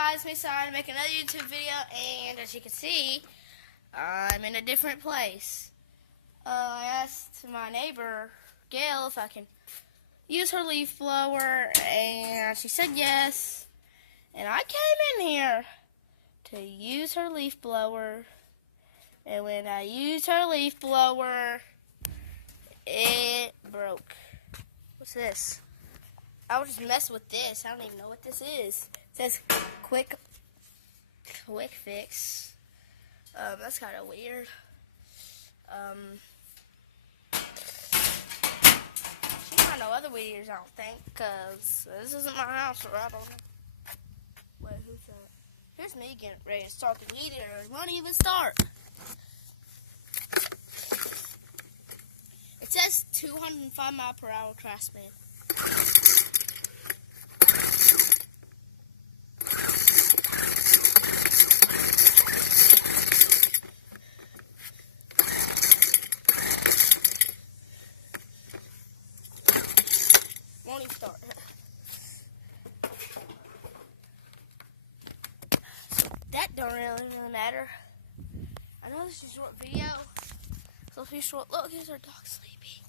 guys, me Simon, make another YouTube video, and as you can see, I'm in a different place. I asked my neighbor, Gail, if I can use her leaf blower, and she said yes. And I came in here to use her leaf blower, and when I used her leaf blower, it broke. What's this? I was just messing with this. I don't even know what this is. It says quick fix. That's kind of weird. She might know other weirds, I don't think, because this isn't my house, or I don't know. Wait, who's that? Here's me getting ready to start the weed eater. It won't even start. It says 205 mile per hour crash speed. Won't even start. That don't really matter. I know this is a short video, so if you short, look, here's our dog sleeping.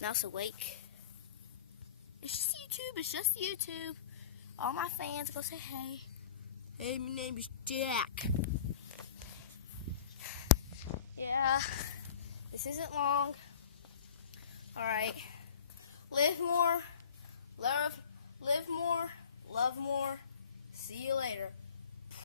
Now it's awake. It's just YouTube. It's just YouTube. All my fans go say hey. Hey, my name is Jack. Yeah, this isn't long. Alright. Live more, live more, love more. See you later.